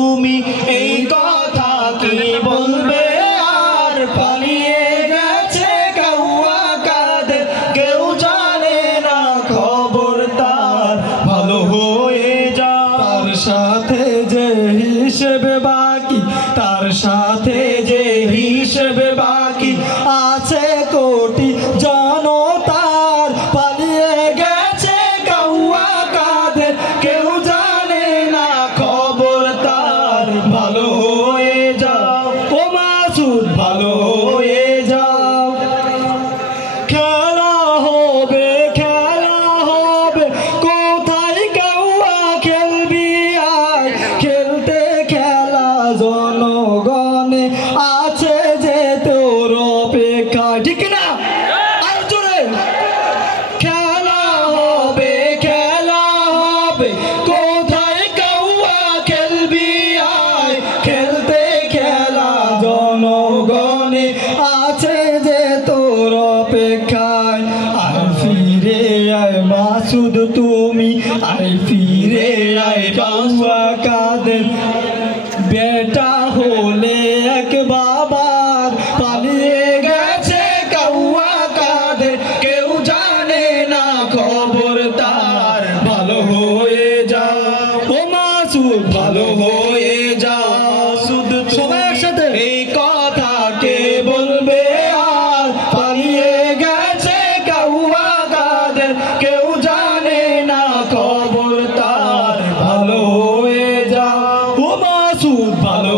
তুমি এই কথা কি বলবে আর পালিয়ে গেছে কাউয়া কাদের কেউ জানে না খবর তার ভালো হয়ে যা তার সাথে যে হিসেবে বাকি তার সাথে যে হিসেবে বাকি আছে কোটি জনতার পালিয়ে গেছে কাউয়া কাদের কেউ জানে না খবর তার ভালো হয়ে যাও ও মাসুদ ভালো হয়ে যাও খেলা হবে কোথায় কাউয়া খেলবি আয় খেলতে খেলা জনগণে আছে যে তোর অপেক্ষা ঠিক না আর জোরে খেলা হবে কোথায় কাউয়া খেলবি আয় খেলতে খেলা জনগণে আছে যে তোর অপেক্ষায় আর ফিরে আয় মাসুদ তুমি আর ফিরে আয় কাউয়া কাদের বেটা হলে এক বাবার পালিয়ে গেছে কাউয়া কাদের কেউ জানে না খবর তার ভালো হয়ে যাও ও মাসুদ ভালো হয়ে যাও শুধু সবাই একসাথে এই কথা কে বলবে আর পালিয়ে গেছে কাউয়া কাদের কেউ জানে না খবর তার ভালো হয়ে যাও ও মাসুদ ভালো